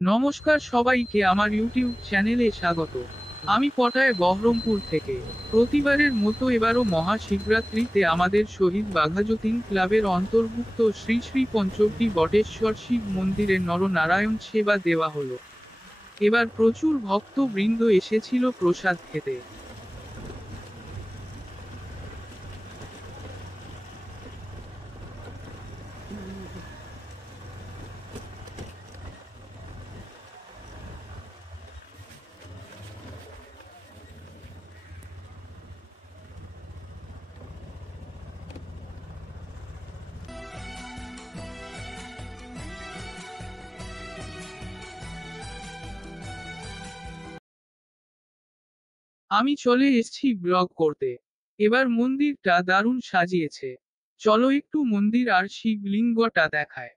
নমস্কার সবাইকে আমার ইউটিউব চ্যানেলে স্বাগত। আমি পটায় বহরমপুর থেকে। প্রতিবারের মতো এবারও মহাশিবরাত্রিতে আমাদের শহীদ বাঘাযতীন ক্লাবের অন্তর্ভুক্ত শ্রী শ্রী পঞ্চবটি বটেশ্বর শিব মন্দিরে নরনারায়ণ সেবা দেওয়া হলো। এবার প্রচুর ভক্তবৃন্দ এসেছিল প্রসাদ খেতে। আমি চলে এসেছি ব্লগ করতে। এবার মন্দিরটা দারুণ সাজিয়েছে। চলো একটু মন্দির আর শিবলিঙ্গটা দেখায়।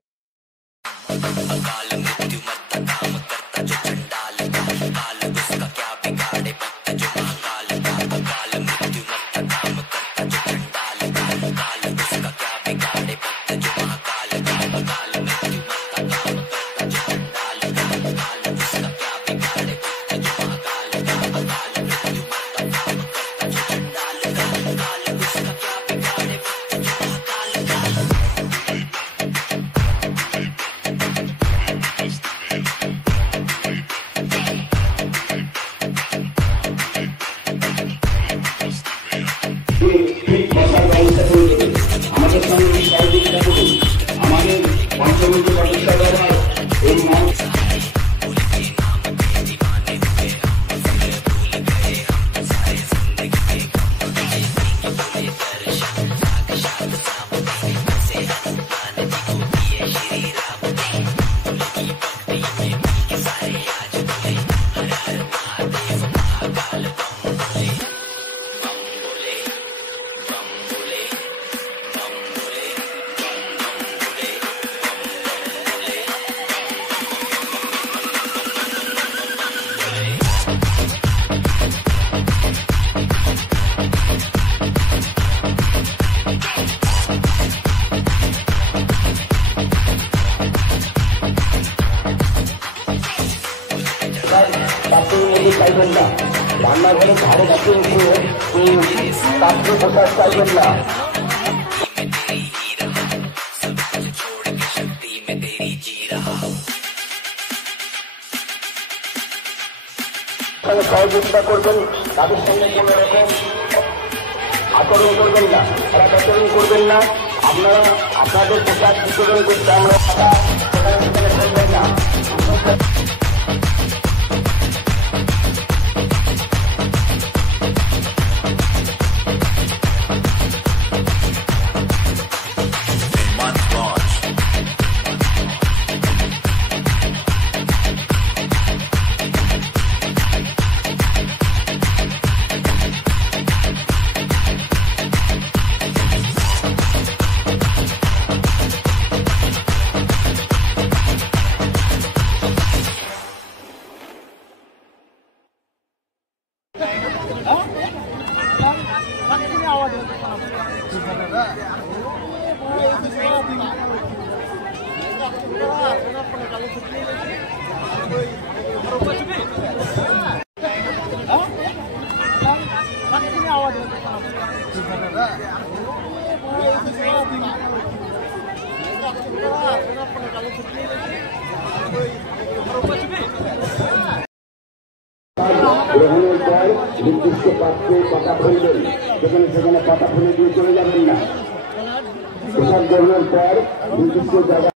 আমাদের সঙ্গে সহযোগিতা করুন। আমাদের পঞ্চমুখী প্রতিষ্ঠা করার এই চাইবেন না, রান্নাঘরে ধারে কাছে পাত্র প্রসাদ চাইবেন না। সহযোগিতা করবেন, তাদের সঙ্গে কোনো রকম আচরণ করবেন না, খারাপ আচরণ করবেন না। আপনারা আপনাদের প্রসাদ বিতরণ করতে আমরা করবেন না। গ্রহণের পর নির্দিষ্ট পাত্রে পাতা ফেলবেন, যেখানে সেখানে পাতা ফেলে দিয়ে চলে যাবেন না। প্রসাদ গ্রহণের পর নির্দিষ্ট জায়গা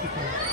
Okay.